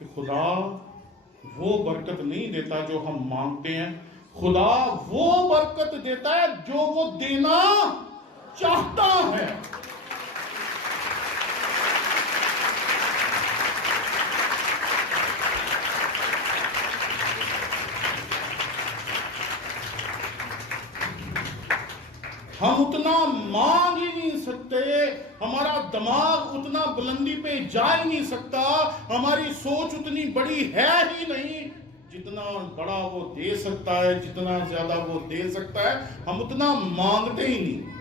کہ خدا وہ برکت نہیں دیتا جو ہم مانگتے ہیں، خدا وہ برکت دیتا ہے جو وہ دینا چاہتا ہے۔ ہم اتنا مانگ ہی نہیں سکتے، ہمارا دماغ اتنا بلندی پہ جا ہی نہیں سکتا، ہماری سوچ اتنی بڑی ہے ہی نہیں، جتنا بڑا وہ دے سکتا ہے، جتنا زیادہ وہ دے سکتا ہے، ہم اتنا مانگتے ہی نہیں۔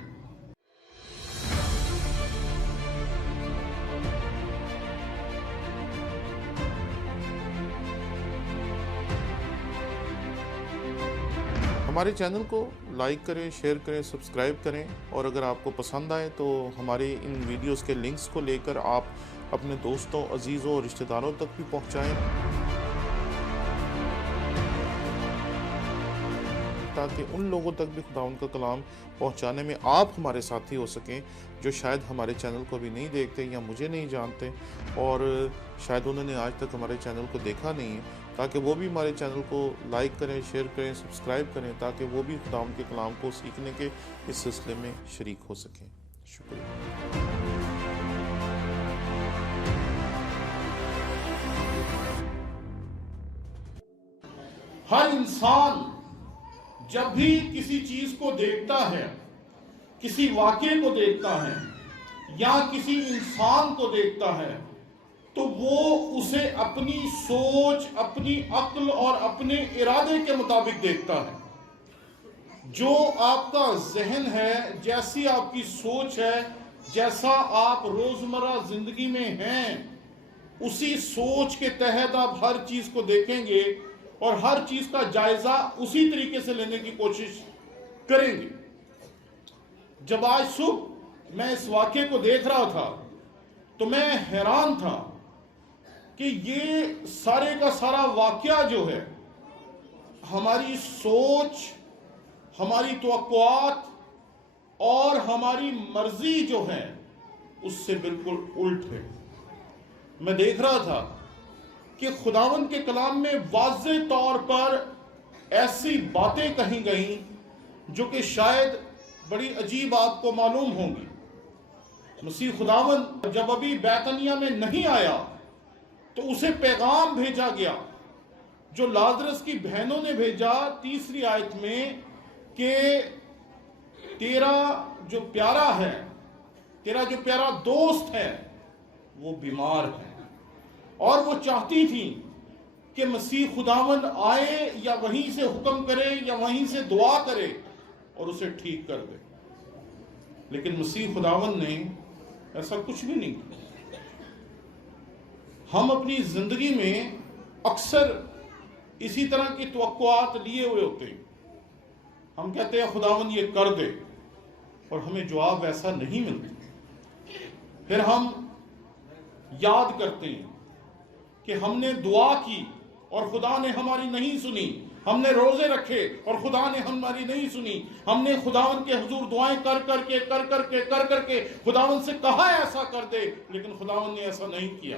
ہمارے چینل کو لائک کریں، شیئر کریں، سبسکرائب کریں، اور اگر آپ کو پسند آئے تو ہمارے ان ویڈیوز کے لنکس کو لے کر آپ اپنے دوستوں، عزیزوں اور رشتہ داروں تک بھی پہنچائیں، تاکہ ان لوگوں تک بھی خدا ان کا کلام پہنچانے میں آپ ہمارے ساتھی ہو سکیں جو شاید ہمارے چینل کو بھی نہیں دیکھتے یا مجھے نہیں جانتے، اور شاید انہوں نے آج تک ہمارے چینل کو دیکھا نہیں ہے، تاکہ وہ بھی ہمارے چینل کو لائک کریں، شیئر کریں، سبسکرائب کریں، تاکہ وہ بھی خدا ان کے کلام کو سیکھنے کے اس سلسلے میں شریک ہو سکیں۔ شکریہ۔ ہر انسان جب بھی کسی چیز کو دیکھتا ہے، کسی واقعے کو دیکھتا ہے یا کسی انسان کو دیکھتا ہے، تو وہ اسے اپنی سوچ، اپنی عقل اور اپنے ارادے کے مطابق دیکھتا ہے۔ جو آپ کا ذہن ہے، جیسی آپ کی سوچ ہے، جیسا آپ روزمرہ زندگی میں ہیں، اسی سوچ کے تحت آپ ہر چیز کو دیکھیں گے اور ہر چیز کا جائزہ اسی طریقے سے لینے کی کوشش کریں گے۔ جب آج صبح میں اس واقعے کو دیکھ رہا تھا تو میں حیران تھا کہ یہ سارے کا سارا واقعہ جو ہے ہماری سوچ، ہماری توقعات اور ہماری مرضی جو ہے اس سے بالکل الٹ ہے۔ میں دیکھ رہا تھا کہ خداوند کے کلام میں واضح طور پر ایسی باتیں کہی گئیں جو کہ شاید بڑی عجیب آپ کو معلوم ہوں گی۔ مسیح خداوند جب ابھی بیتنیہ میں نہیں آیا تو اسے پیغام بھیجا گیا جو لازرس کی بہنوں نے بھیجا 3 آیت میں، کہ تیرا جو پیارا ہے، تیرا جو پیارا دوست ہے وہ بیمار ہے، اور وہ چاہتی تھی کہ مسیح خداوند آئے یا وہیں سے حکم کرے یا وہیں سے دعا کرے اور اسے ٹھیک کر دے، لیکن مسیح خداوند نے ایسا کچھ بھی نہیں کیا۔ ہم اپنی زندگی میں اکثر اسی طرح کی توقعات لیے ہوئے ہوتے ہیں، ہم کہتے ہیں خداوند یہ کر دے، اور ہمیں جواب ویسا نہیں ملتا۔ پھر ہم یاد کرتے ہیں کہ ہم نے دعا کی اور خدا نے ہماری نہیں سنی، ہم نے روزے رکھے اور خدا نے ہماری نہیں سنی، ہم نے خداوند کے حضور دعائیں کر کے خداوند سے کہا ایسا کر دے، لیکن خداوند نے ایسا نہیں کیا۔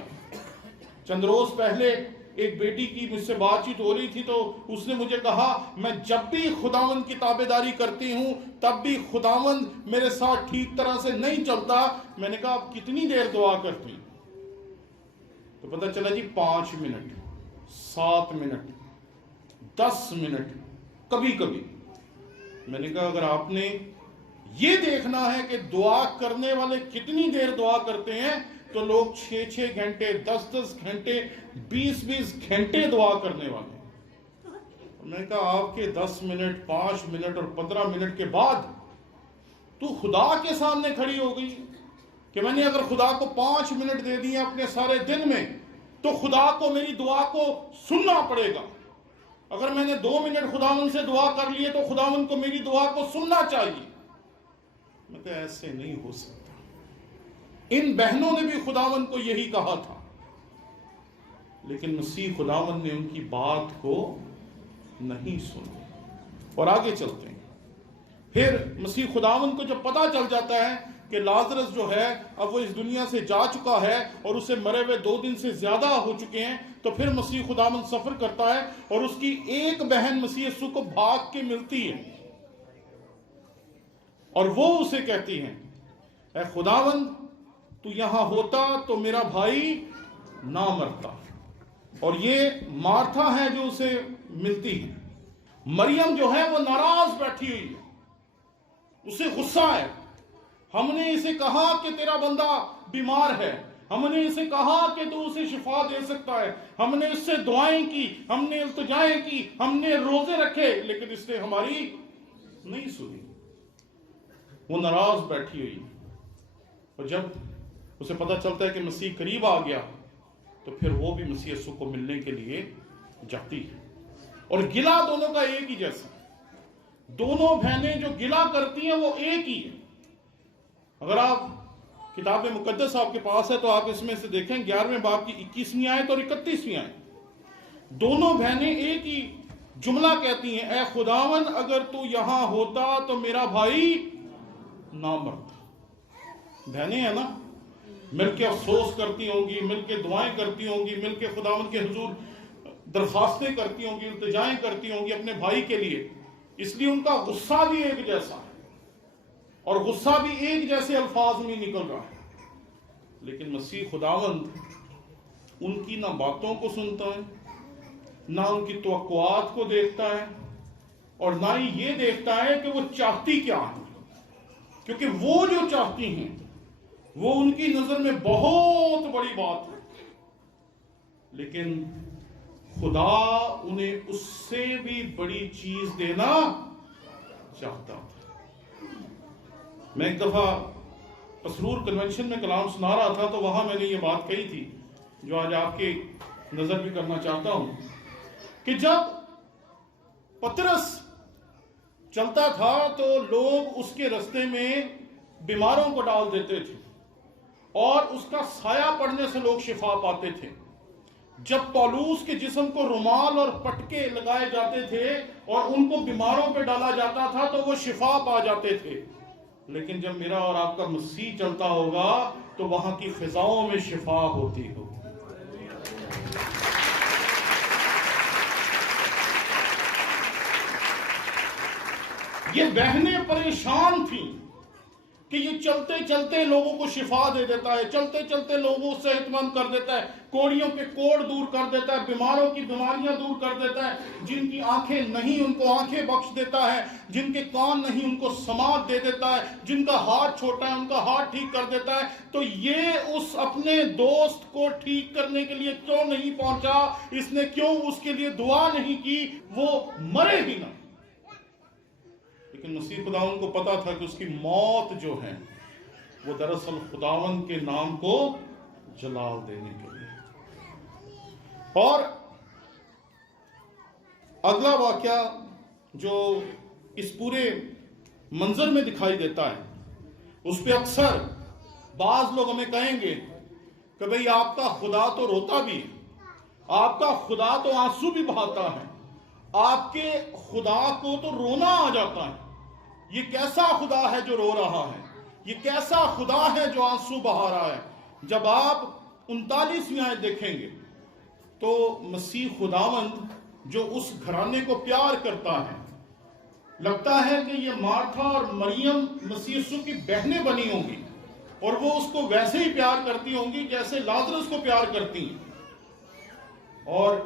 چند روز پہلے ایک بیٹی کی مجھ سے بات چیت ہو رہی تھی تو اس نے مجھے کہا، میں جب بھی خداوند کی تابعداری کرتی ہوں تب بھی خداوند میرے ساتھ ٹھیک طرح سے نہیں چلتا۔ میں نے کہا آپ کتنی دیر دعا کرتی؟ تو پتہ چلا جی 5 منٹ، 7 منٹ، 10 منٹ، کبھی کبھی۔ میں نے کہا اگر آپ نے یہ دیکھنا ہے کہ دعا کرنے والے کتنی دیر دعا کرتے ہیں تو لوگ 6 گھنٹے، 10 گھنٹے، 20 گھنٹے دعا کرنے والے ہیں۔ میں نے کہا آپ کے 10 منٹ، 5 منٹ اور 15 منٹ کے بعد تو خدا کے سامنے کھڑی ہو گئی کہ میں نے اگر خدا کو 5 منٹ دے دیے اپنے سارے دن میں تو خدا کو میری دعا کو سننا پڑے گا۔ اگر میں نے 2 منٹ خداوند سے دعا کر لیے تو خداوند کو میری دعا کو سننا چاہیے۔ میں کہا ایسے نہیں ہو سکتا۔ ان بہنوں نے بھی خداوند کو یہی کہا تھا، لیکن مسیح خداوند نے ان کی بات کو نہیں سنا۔ اور آگے چلتے ہیں، پھر مسیح خداوند کو جب پتہ چل جاتا ہے کہ لازرس جو ہے اب وہ اس دنیا سے جا چکا ہے اور اسے مرے ہوئے 2 دن سے زیادہ ہو چکے ہیں، تو پھر مسیح خداوند سفر کرتا ہے اور اس کی ایک بہن مسیح یسوع کو بھاگ کے ملتی ہے اور وہ اسے کہتی ہیں، اے خداوند تو یہاں ہوتا تو میرا بھائی نہ مرتا۔ اور یہ مارتھا ہے جو اسے ملتی ہے۔ مریم جو ہے وہ ناراض بیٹھی ہوئی ہے، اسے غصہ ہے، ہم نے اسے کہا کہ تیرا بندہ بیمار ہے، ہم نے اسے کہا کہ تو اسے شفا دے سکتا ہے، ہم نے اس سے دعائیں کی، ہم نے التجائیں کی، ہم نے روزے رکھے، لیکن اس نے ہماری نہیں سنی۔ وہ ناراض بیٹھی ہوئی، اور جب اسے پتہ چلتا ہے کہ مسیح قریب آ گیا تو پھر وہ بھی مسیح یسوع کو ملنے کے لیے جاتی ہے، اور گلہ دونوں کا ایک ہی جیسا، دونوں بہنیں جو گلہ کرتی ہیں وہ ایک ہی ہے۔ اگر آپ کتاب مقدس آپ کے پاس ہے تو آپ اس میں سے دیکھیں 11ویں باب کی 21ویں آیت اور 31ویں آیت، دونوں بہنیں ایک ہی جملہ کہتی ہیں، اے خداوند اگر تو یہاں ہوتا تو میرا بھائی نہ مرتا۔ بہنیں ہیں نا، مل کے افسوس کرتی ہوں گی، مل کے دعائیں کرتی ہوں گی، مل کے خداوند کے حضور درخواستیں کرتی ہوں گی، التجائیں کرتی ہوں گی اپنے بھائی کے لیے، اس لیے ان کا غصہ بھی ایک جیسا ہے اور غصہ بھی ایک جیسے الفاظ میں نکل رہا ہے۔ لیکن مسیح خداوند ان کی نہ باتوں کو سنتا ہے، نہ ان کی توقعات کو دیکھتا ہے، اور نہ ہی یہ دیکھتا ہے کہ وہ چاہتی کیا ہے، کیونکہ وہ جو چاہتی ہیں وہ ان کی نظر میں بہت بڑی بات ہے، لیکن خدا انہیں اس سے بھی بڑی چیز دینا چاہتا تھا۔ میں ایک دفعہ پسرور کنونشن میں کلام سنا رہا تھا تو وہاں میں نے یہ بات کہی تھی جو آج آپ کی نظر بھی کرنا چاہتا ہوں، کہ جب پترس چلتا تھا تو لوگ اس کے رستے میں بیماروں کو ڈال دیتے تھے اور اس کا سایہ پڑنے سے لوگ شفا پاتے تھے۔ جب پولوس کے جسم کو رومال اور پٹکے لگائے جاتے تھے اور ان کو بیماروں پہ ڈالا جاتا تھا تو وہ شفا پا جاتے تھے، لیکن جب میرا اور آپ کا مسیح چلتا ہوگا تو وہاں کی فضاؤں میں شفا ہوتی ہوگی۔ یہ بہنیں پریشان تھیں کہ یہ چلتے چلتے لوگوں کو شفا دے دیتا ہے، چلتے چلتے لوگوں کو صحت مند کر دیتا ہے، کوڑیوں کے کوڑ دور کر دیتا ہے، بیماروں کی بیماریاں دور کر دیتا ہے، جن کی آنکھیں نہیں ان کو آنکھیں بخش دیتا ہے، جن کے کان نہیں ان کو سماعت دے دیتا ہے، جن کا ہاتھ چھوٹا ہے ان کا ہاتھ ٹھیک کر دیتا ہے۔ تو یہ اس اپنے دوست کو ٹھیک کرنے کے لیے کیوں نہیں پہنچا؟ اس نے کیوں اس کے لیے دعا نہیں کی؟ وہ مرے ہی نہ۔ لیکن مسیح خداوند کو پتا تھا کہ اس کی موت جو ہے وہ دراصل خداوند کے نام کو جلال دینے کے لیے۔ اور اگلا واقعہ جو اس پورے منظر میں دکھائی دیتا ہے، اس پہ اکثر بعض لوگ ہمیں کہیں گے کہ بھئی آپ کا خدا تو روتا بھی ہے، آپ کا خدا تو آنسو بھی بہاتا ہے، آپ کے خدا کو تو رونا آ جاتا ہے، یہ کیسا خدا ہے جو رو رہا ہے، یہ کیسا خدا ہے جو آنسو بہا رہا ہے۔ جب آپ 39ویں آیت دیکھیں گے تو مسیح خداوند جو اس گھرانے کو پیار کرتا ہے، لگتا ہے کہ یہ مارتھا اور مریم مسیح یسوع کی بہنیں بنی ہوں گی اور وہ اس کو ویسے ہی پیار کرتی ہوں گی جیسے لازرس کو پیار کرتی ہیں۔ اور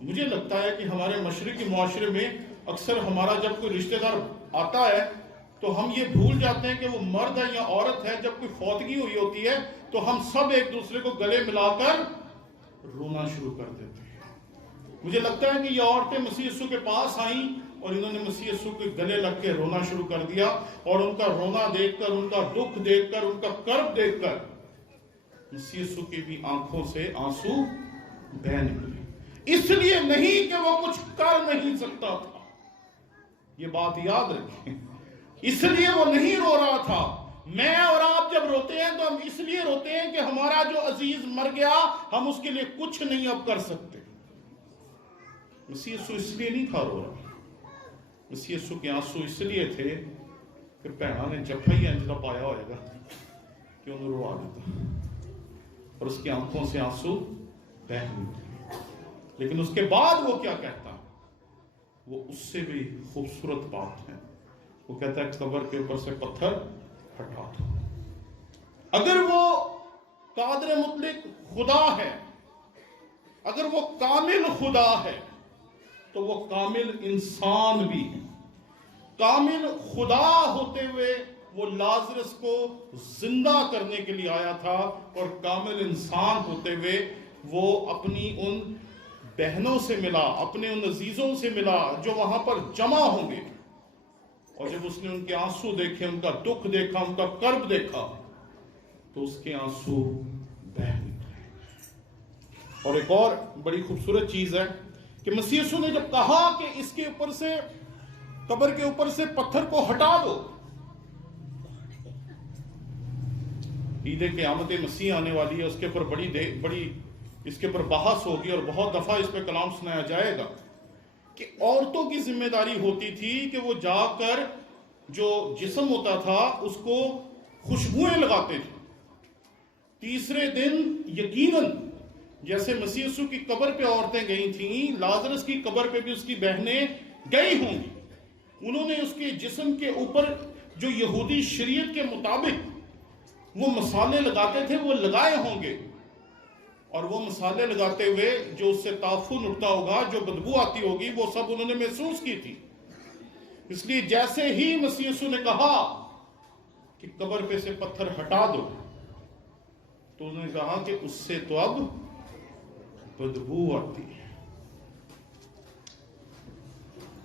مجھے لگتا ہے کہ ہمارے مشرقی معاشرے میں اکثر ہمارا جب کوئی رشتہ دار آتا ہے تو ہم یہ بھول جاتے ہیں کہ وہ مرد ہے یا عورت ہے۔ جب کوئی فوتگی ہوئی ہوتی ہے تو ہم سب ایک دوسرے کو گلے ملا کر رونا شروع کر دیتے ہیں۔ مجھے لگتا ہے کہ یہ عورتیں مسیح یسوع کے پاس آئیں اور انہوں نے مسیح یسوع کے گلے لگ کے رونا شروع کر دیا، اور ان کا رونا دیکھ کر، ان کا دکھ دیکھ کر، ان کا کرب دیکھ کر مسیح یسوع کی بھی آنکھوں سے آنسو بہہ نکلے۔ اس لیے نہیں کہ وہ کچھ کر نہیں سکتا تھا، یہ بات یاد رکھیں، اس لیے وہ نہیں رو رہا تھا۔ میں اور آپ جب روتے ہیں تو ہم اس لیے روتے ہیں کہ ہمارا جو عزیز مر گیا، ہم اس کے لیے کچھ نہیں اب کر سکتے۔ مسیح یسوع اس لیے نہیں تھا رو رہا، مسیح یسوع کے آنسو اس لیے تھے کہ بھیناں نے جفا ہی انج دا پایا ہوئے گا کہ انہوں روا دیتا اور اس کی آنکھوں سے آنسو بہہ نکلے. لیکن اس کے بعد وہ کیا کہتا؟ وہ اس سے بھی خوبصورت بات ہے. وہ کہتا ہے قبر کے اوپر سے پتھر ہٹا دو. اگر وہ قادر مطلق خدا ہے، اگر وہ کامل خدا ہے، تو وہ کامل انسان بھی ہے. کامل خدا ہوتے ہوئے وہ لازرس کو زندہ کرنے کے لیے آیا تھا، اور کامل انسان ہوتے ہوئے وہ اپنی ان بہنوں سے ملا، اپنے ان عزیزوں سے ملا جو وہاں پر جمع ہوں گے. اور جب اس نے ان کے آنسو دیکھے، ان کا دکھ دیکھا، ان کا کرب دیکھا، تو اس کے آنسو بہہ نکلے. اور ایک اور بڑی خوبصورت چیز ہے کہ مسیح یسوع نے جب کہا کہ اس کے اوپر سے، قبر کے اوپر سے پتھر کو ہٹا دو، عید قیامت مسیح آنے والی ہے، اس کے اوپر بڑی اس کے اوپر بحث ہوگی اور بہت دفعہ اس پہ کلام سنایا جائے گا کہ عورتوں کی ذمہ داری ہوتی تھی کہ وہ جا کر جو جسم ہوتا تھا اس کو خوشبوئیں لگاتے تھے. تیسرے دن یقیناً جیسے مسیح یسوع کی قبر پہ عورتیں گئی تھیں، لازرس کی قبر پہ بھی اس کی بہنیں گئی ہوں گی. انہوں نے اس کے جسم کے اوپر جو یہودی شریعت کے مطابق وہ مسالے لگاتے تھے وہ لگائے ہوں گے، اور وہ مسالے لگاتے ہوئے جو اس سے تعفن اٹھتا ہوگا، جو بدبو آتی ہوگی، وہ سب انہوں نے محسوس کی تھی. اس لیے جیسے ہی مسیح یسوع نے کہا کہ قبر پہ سے پتھر ہٹا دو، تو انہوں نے کہا کہ اس سے تو اب بدبو آتی ہے.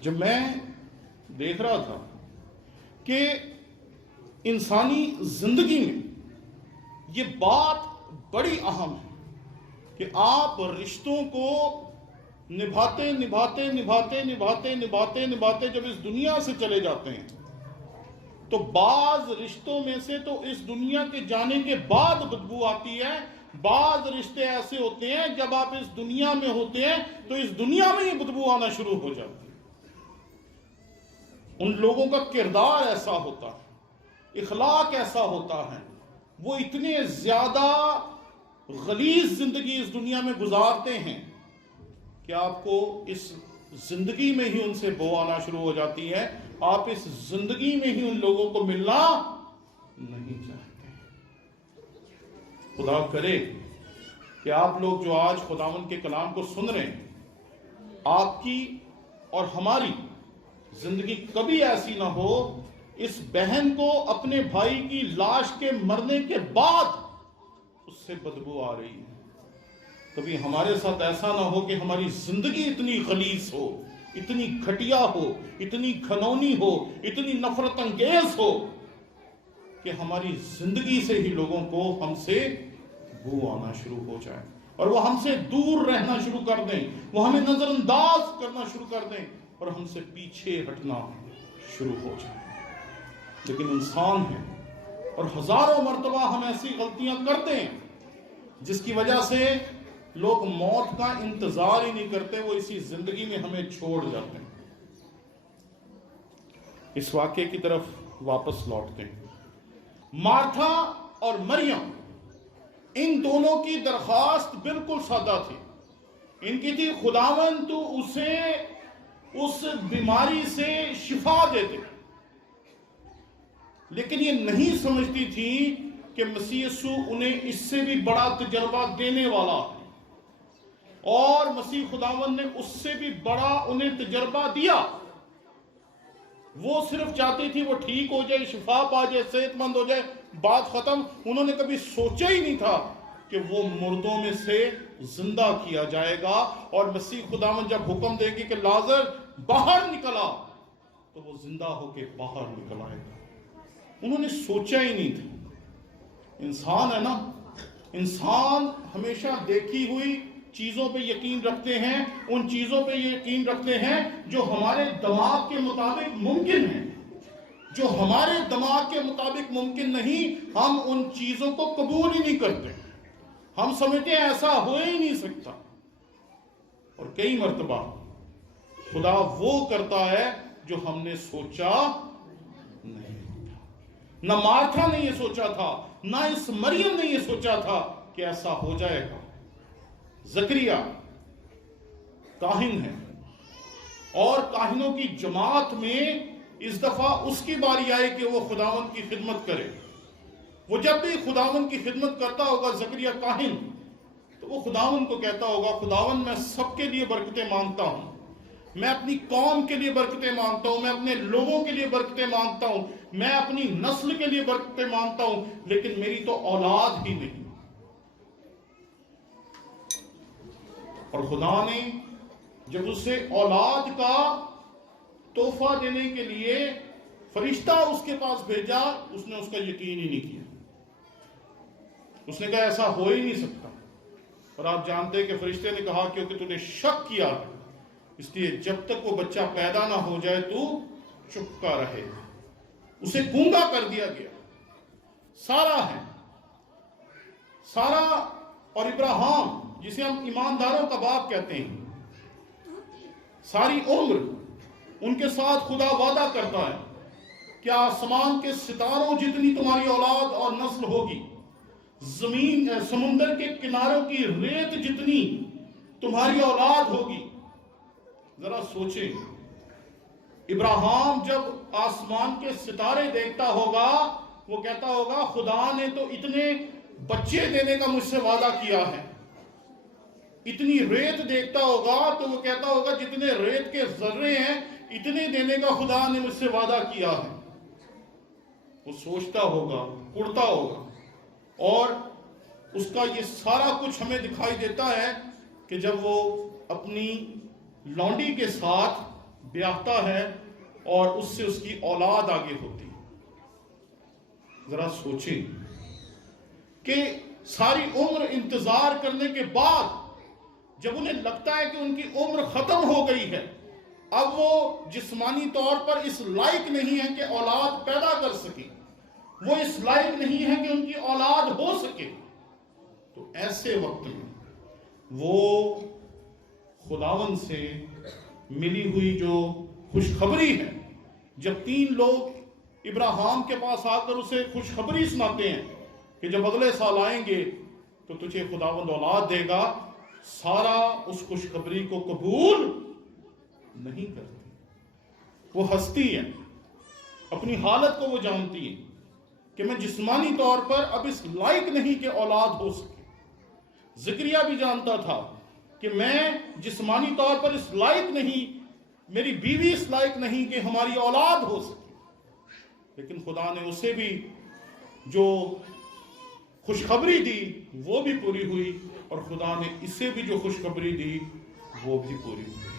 جب میں دیکھ رہا تھا کہ انسانی زندگی میں یہ بات بڑی اہم ہے کہ آپ رشتوں کو نبھاتے نبھاتے نبھاتے نبھاتے نبھاتے نبھاتے جب اس دنیا سے چلے جاتے ہیں، تو بعض رشتوں میں سے تو اس دنیا کے جانے کے بعد بدبو آتی ہے. بعض رشتے ایسے ہوتے ہیں جب آپ اس دنیا میں ہوتے ہیں تو اس دنیا میں ہی بدبو آنا شروع ہو جاتی ہے. ان لوگوں کا کردار ایسا ہوتا ہے، اخلاق ایسا ہوتا ہے، وہ اتنے زیادہ غلیظ زندگی اس دنیا میں گزارتے ہیں کہ آپ کو اس زندگی میں ہی ان سے بو آنا شروع ہو جاتی ہے. آپ اس زندگی میں ہی ان لوگوں کو ملنا نہیں چاہتے. خدا کرے کہ آپ لوگ جو آج خداوند کے کلام کو سن رہے ہیں، آپ کی اور ہماری زندگی کبھی ایسی نہ ہو اس بہن کو اپنے بھائی کی لاش کے مرنے کے بعد اس سے بدبو آ رہی ہے. کبھی ہمارے ساتھ ایسا نہ ہو کہ ہماری زندگی اتنی غلیظ ہو، اتنی گھٹیا ہو، اتنی گھنونی ہو، اتنی نفرت انگیز ہو کہ ہماری زندگی سے ہی لوگوں کو ہم سے بو آنا شروع ہو جائے، اور وہ ہم سے دور رہنا شروع کر دیں، وہ ہمیں نظر انداز کرنا شروع کر دیں، اور ہم سے پیچھے ہٹنا شروع ہو جائے. لیکن انسان ہے، اور ہزاروں مرتبہ ہم ایسی غلطیاں کرتے ہیں جس کی وجہ سے لوگ موت کا انتظار ہی نہیں کرتے، وہ اسی زندگی میں ہمیں چھوڑ جاتے ہیں. اس واقعے کی طرف واپس لوٹتے ہیں. مارتھا اور مریم، ان دونوں کی درخواست بالکل سادہ تھی. ان کی تھی خداوند تو اسے اس بیماری سے شفا دے دے. لیکن یہ نہیں سمجھتی تھی کہ مسیح یسوع انہیں اس سے بھی بڑا تجربہ دینے والا ہے، اور مسیح خداوند نے اس سے بھی بڑا انہیں تجربہ دیا. وہ صرف چاہتی تھی وہ ٹھیک ہو جائے، شفا پا جائے، صحت مند ہو جائے، بات ختم. انہوں نے کبھی سوچا ہی نہیں تھا کہ وہ مردوں میں سے زندہ کیا جائے گا، اور مسیح خداوند جب حکم دے گی کہ لازر باہر نکلا تو وہ زندہ ہو کے باہر نکل آئے گا. انہوں نے سوچا ہی نہیں تھا. انسان ہے نا، انسان ہمیشہ دیکھی ہوئی چیزوں پہ یقین رکھتے ہیں، ان چیزوں پہ یقین رکھتے ہیں جو ہمارے دماغ کے مطابق ممکن ہیں. جو ہمارے دماغ کے مطابق ممکن نہیں، ہم ان چیزوں کو قبول ہی نہیں کرتے. ہم سمجھتے ہیں ایسا ہو ہی نہیں سکتا. اور کئی مرتبہ خدا وہ کرتا ہے جو ہم نے سوچا نہیں ہوتا. نہ مارتھا نے یہ سوچا تھا، نہ اس مریم نے یہ سوچا تھا کہ ایسا ہو جائے گا۔ زکریا کاہن ہے، اور کاہنوں کی جماعت میں اس دفعہ اس کی باری آئے کہ وہ خداوند کی خدمت کرے۔ وہ جب بھی خداوند کی خدمت کرتا ہوگا زکریا کاہن، تو وہ خداوند کو کہتا ہوگا، خداوند میں سب کے لیے برکتیں مانگتا ہوں، میں اپنی قوم کے لیے برکتیں مانگتا ہوں، میں اپنے لوگوں کے لیے برکتیں مانگتا ہوں، میں اپنی نسل کے لیے برکتیں مانگتا ہوں، لیکن میری تو اولاد ہی نہیں۔ اور خدا نے جب اسے اولاد کا تحفہ دینے کے لیے فرشتہ اس کے پاس بھیجا، اس نے اس کا یقین ہی نہیں کیا۔ اس نے کہا ایسا ہو ہی نہیں سکتا۔ اور آپ جانتے ہیں کہ فرشتے نے کہا کیونکہ تو نے شک کیا، اس لیے جب تک وہ بچہ پیدا نہ ہو جائے تو چپ کا رہے۔ اسے گونگا کر دیا گیا۔ سارا ہے، سارا اور ابراہیم جسے ہم ایمانداروں کا باپ کہتے ہیں، ساری عمر ان کے ساتھ خدا وعدہ کرتا ہے کہ آسمان کے ستاروں جتنی تمہاری اولاد اور نسل ہوگی، زمین سمندر کے کناروں کی ریت جتنی تمہاری اولاد ہوگی۔ ذرا سوچیں، ابراہیم جب آسمان کے ستارے دیکھتا ہوگا، وہ کہتا ہوگا خدا نے تو اتنے بچے دینے کا مجھ سے وعدہ کیا ہے۔ اتنی ریت دیکھتا ہوگا تو وہ کہتا ہوگا جتنے ریت کے ذرے ہیں اتنے دینے کا خدا نے مجھ سے وعدہ کیا ہے۔ وہ سوچتا ہوگا، اڑتا ہوگا، اور اس کا یہ سارا کچھ ہمیں دکھائی دیتا ہے کہ جب وہ اپنی لونڈی کے ساتھ بیاہتا ہے اور اس سے اس کی اولاد آگے ہوتی۔ ذرا سوچیں کہ ساری عمر انتظار کرنے کے بعد جب انہیں لگتا ہے کہ ان کی عمر ختم ہو گئی ہے، اب وہ جسمانی طور پر اس لائق نہیں ہے کہ اولاد پیدا کر سکیں، وہ اس لائق نہیں ہے کہ ان کی اولاد ہو سکے، تو ایسے وقت میں وہ خداوند سے ملی ہوئی جو خوشخبری ہے، جب 3 لوگ ابراہیم کے پاس آ کر اسے خوشخبری سناتے ہیں کہ جب اگلے سال آئیں گے تو تجھے خداوند اولاد دے گا، سارا اس خوشخبری کو قبول نہیں کرتی۔ وہ ہستی ہے، اپنی حالت کو وہ جانتی ہے کہ میں جسمانی طور پر اب اس لائق نہیں کہ اولاد ہو سکے۔ زکریا بھی جانتا تھا کہ میں جسمانی طور پر اس لائق نہیں، میری بیوی اس لائق نہیں کہ ہماری اولاد ہو سکے، لیکن خدا نے اسے بھی جو خوشخبری دی وہ بھی پوری ہوئی، اور خدا نے اسے بھی جو خوشخبری دی وہ بھی پوری ہوئی۔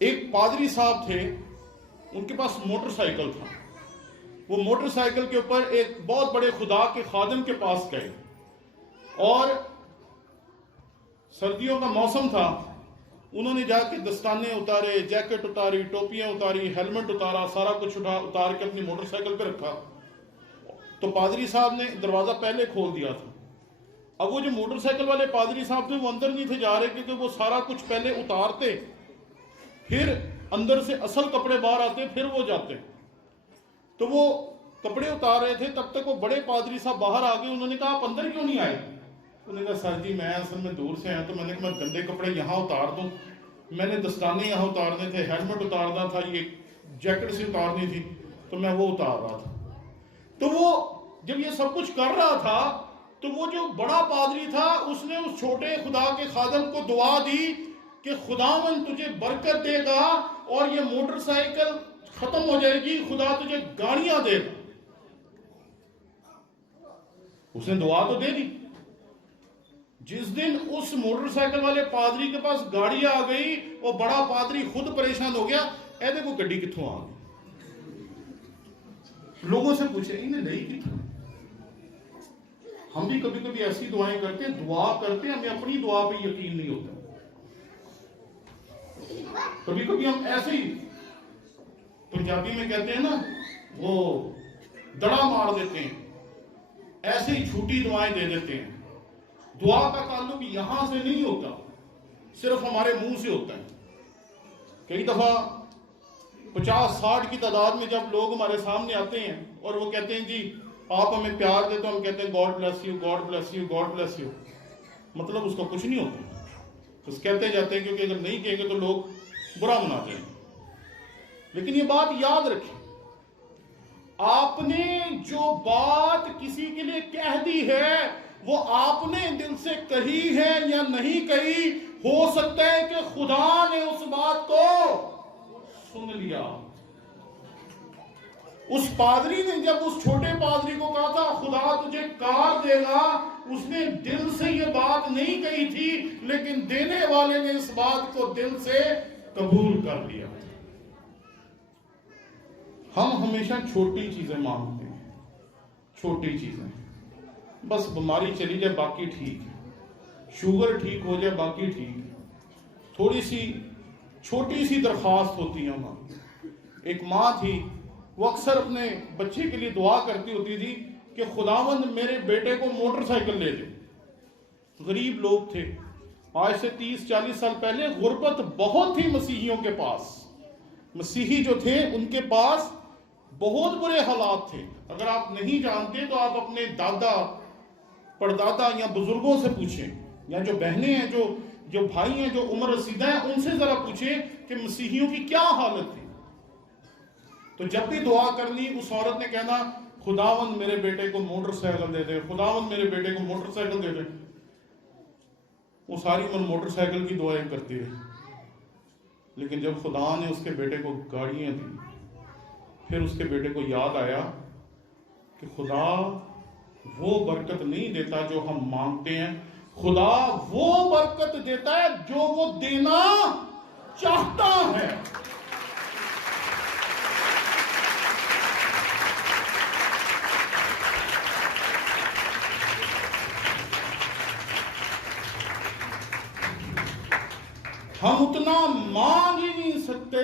ایک پادری صاحب تھے، ان کے پاس موٹر سائیکل تھا۔ وہ موٹر سائیکل کے اوپر ایک بہت بڑے خدا کے خادم کے پاس گئے، اور سردیوں کا موسم تھا۔ انہوں نے جا کے دستانے اتارے، جیکٹ اتاری، ٹوپیاں اتاری، ہیلمٹ اتارا، سارا کچھ اتار کے اپنی موٹر سائیکل پہ رکھا۔ تو پادری صاحب نے دروازہ پہلے کھول دیا تھا۔ اب وہ جو موٹر سائیکل والے پادری صاحب تھے وہ اندر نہیں تھے جا رہے، کیونکہ وہ سارا کچھ پہلے اتارتے، پھر اندر سے اصل کپڑے باہر آتے، پھر وہ جاتے۔ تو وہ کپڑے اتار رہے تھے، تب تک وہ بڑے پادری صاحب باہر آ گئے۔ انہوں نے کہا آپ اندر کیوں نہیں آئے؟ انہوں نے کہا سر جی میں اصل میں دور سے آیا، تو میں نے کہا میں گندے کپڑے یہاں اتار دوں، میں نے دستانے یہاں اتارنے تھے، ہیلمٹ اتارنا تھا، یہ جیکٹ سے اتارنی تھی، تو میں وہ اتار رہا تھا۔ تو وہ جب یہ سب کچھ کر رہا تھا تو وہ جو بڑا پادری تھا اس نے اس چھوٹے خدا کے خادم کو دعا دی کہ خداوند تجھے برکت دے گا اور یہ موٹر سائیکل ختم ہو جائے گی، خدا تجھے گاڑیاں دے گا۔ اس نے دعا تو دے دی۔ جس دن اس موٹر سائیکل والے پادری کے پاس گاڑی آ گئی، وہ بڑا پادری خود پریشان ہو گیا، اے دیکھو گڈی کتھوں آ گئی۔ لوگوں سے پوچھے انہیں نہیں کتھوں۔ ہم بھی کبھی کبھی ایسی دعائیں کرتے ہیں، دعا کرتے ہیں، ہمیں اپنی دعا پہ یقین نہیں ہوتا۔ کبھی کبھی ہم ایسے ہی پنجابی میں کہتے ہیں نا، وہ دڑا مار دیتے ہیں، ایسے ہی جھوٹی دعائیں دے دیتے ہیں۔ دعا کا تعلق یہاں سے نہیں ہوتا، صرف ہمارے منہ سے ہوتا ہے۔ کئی دفعہ 50-60 کی تعداد میں جب لوگ ہمارے سامنے آتے ہیں اور وہ کہتے ہیں جی آپ ہمیں پیار دے تو ہم کہتے ہیں God bless you, God bless you, God bless you, مطلب اس کا کچھ نہیں ہوتا، بس کہتے جاتے ہیں، کیونکہ اگر نہیں کہیں گے تو لوگ برا منا جائیں گے۔ لیکن یہ بات یاد رکھیں، آپ نے جو بات کسی کے لیے کہہ دی ہے وہ آپ نے دل سے کہی ہے یا نہیں کہی، ہو سکتا ہے کہ خدا نے اس بات کو سن لیا۔ اس پادری نے جب اس چھوٹے پادری کو کہا تھا خدا تجھے کار دے گا، اس نے دل سے یہ بات نہیں کہی تھی، لیکن دینے والے نے اس بات کو دل سے قبول کر لیا۔ ہم ہمیشہ چھوٹی چیزیں مانگتے ہیں، چھوٹی چیزیں، بس بیماری چلی جائے باقی ٹھیک ہے، شوگر ٹھیک ہو جائے باقی ٹھیک ہے، تھوڑی سی چھوٹی سی درخواست ہوتی ہے ہماری۔ ایک ماں تھی، وہ اکثر اپنے بچے کے لیے دعا کرتی ہوتی تھی کہ خداوند میرے بیٹے کو موٹر سائیکل لے دے۔ غریب لوگ تھے، آج سے 30-40 سال پہلے غربت بہت تھی مسیحیوں کے پاس، مسیحی جو تھے ان کے پاس بہت برے حالات تھے۔ اگر آپ نہیں جانتے تو آپ اپنے دادا پردادا یا بزرگوں سے پوچھیں، یا جو بہنیں ہیں، جو بھائی ہیں، جو عمر رسیدہ ہیں، ان سے ذرا پوچھیں کہ مسیحیوں کی کیا حالت تھی۔ تو جب بھی دعا کرنی، اس عورت نے کہنا خداوند میرے بیٹے کو موٹر سائیکل دے دے، خداوند میرے بیٹے کو موٹر سائیکل دے دے۔ وہ ساری عمر موٹر سائیکل کی دعائیں کرتی رہی، لیکن جب خدا نے اس کے بیٹے کو گاڑیاں دی، پھر اس کے بیٹے کو یاد آیا کہ خدا وہ برکت نہیں دیتا جو ہم مانگتے ہیں، خدا وہ برکت دیتا ہے جو وہ دینا چاہتا ہے۔ ہم اتنا مانگ ہی نہیں سکتے،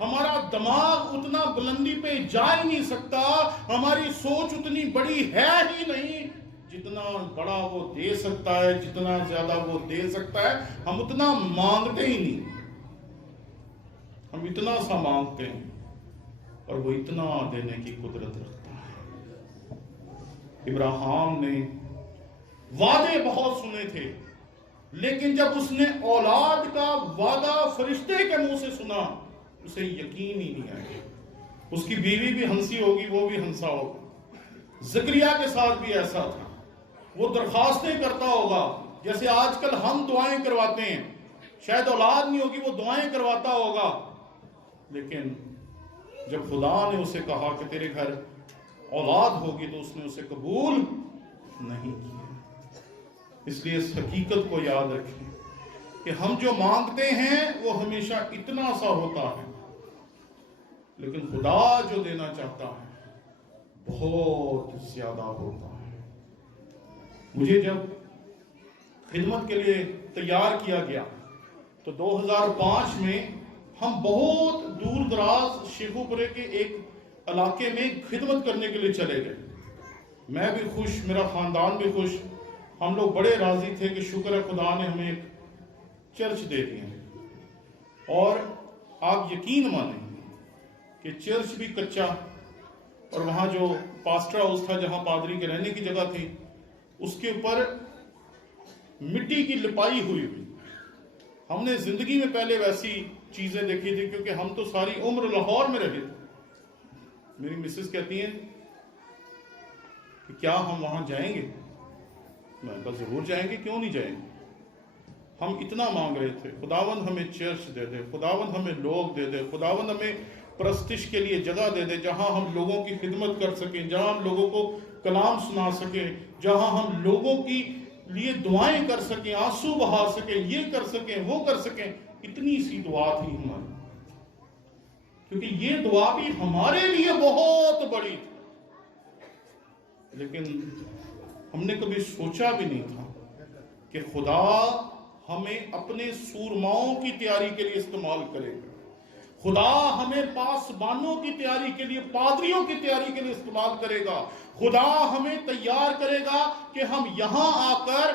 ہمارا دماغ اتنا بلندی پہ جا ہی نہیں سکتا، ہماری سوچ اتنی بڑی ہے ہی نہیں، جتنا بڑا وہ دے سکتا ہے، جتنا زیادہ وہ دے سکتا ہے، ہم اتنا مانگتے ہی نہیں۔ ہم اتنا سا مانگتے ہیں اور وہ اتنا دینے کی قدرت رکھتا ہے۔ ابراہیم نے وعدے بہت سنے تھے، لیکن جب اس نے اولاد کا وعدہ فرشتے کے منہ سے سنا، اسے یقین ہی نہیں آیا۔ اس کی بیوی بھی ہنسی ہوگی، وہ بھی ہنسا ہوگا۔ زکریا کے ساتھ بھی ایسا تھا، وہ درخواستیں کرتا ہوگا جیسے آج کل ہم دعائیں کرواتے ہیں، شاید اولاد نہیں ہوگی، وہ دعائیں کرواتا ہوگا، لیکن جب خدا نے اسے کہا کہ تیرے گھر اولاد ہوگی تو اس نے اسے قبول نہیں کیا۔ اس لیے اس حقیقت کو یاد رکھیں کہ ہم جو مانگتے ہیں وہ ہمیشہ اتنا سا ہوتا ہے، لیکن خدا جو دینا چاہتا ہے بہت زیادہ ہوتا ہے۔ مجھے جب خدمت کے لیے تیار کیا گیا تو 2005 میں ہم بہت دور دراز شیخو پورے کے ایک علاقے میں خدمت کرنے کے لیے چلے گئے۔ میں بھی خوش، میرا خاندان بھی خوش، ہم لوگ بڑے راضی تھے کہ شکر ہے خدا نے ہمیں ایک چرچ دے دیا۔ اور آپ یقین مانیں کہ چرچ بھی کچا، اور وہاں جو پاسٹر ہاؤس تھا جہاں پادری کے رہنے کی جگہ تھی، اس کے اوپر مٹی کی لپائی ہوئی۔ ہم نے زندگی میں پہلے ویسی چیزیں دیکھی تھی، کیونکہ ہم تو ساری عمر لاہور میں رہے تھے۔ میری مسز کہتی ہیں کہ کیا ہم وہاں جائیں گے؟ میں کہا ضرور جائیں گے، کیوں نہیں جائیں گے۔ ہم اتنا مانگ رہے تھے، خداوند ہمیں چرچ دے دے، خداوند ہمیں لوگ دے دے، خداوند ہمیں پرستش کے لیے جگہ دے دے جہاں ہم لوگوں کی خدمت کر سکیں، جہاں ہم لوگوں کو کلام سنا سکیں، جہاں ہم لوگوں کی لیے دعائیں کر سکیں، آنسو بہا سکیں، یہ کر سکیں، وہ کر سکیں۔ اتنی سی دعا تھی ہماری، کیونکہ یہ دعا بھی ہمارے لیے بہت بڑی تھی، لیکن ہم نے کبھی سوچا بھی نہیں تھا کہ خدا ہمیں اپنے سورماؤں کی تیاری کے لیے استعمال کرے گا، خدا ہمیں پاسبانوں کی تیاری کے لیے، پادریوں کی تیاری کے لیے استعمال کرے گا، خدا ہمیں تیار کرے گا کہ ہم یہاں آ کر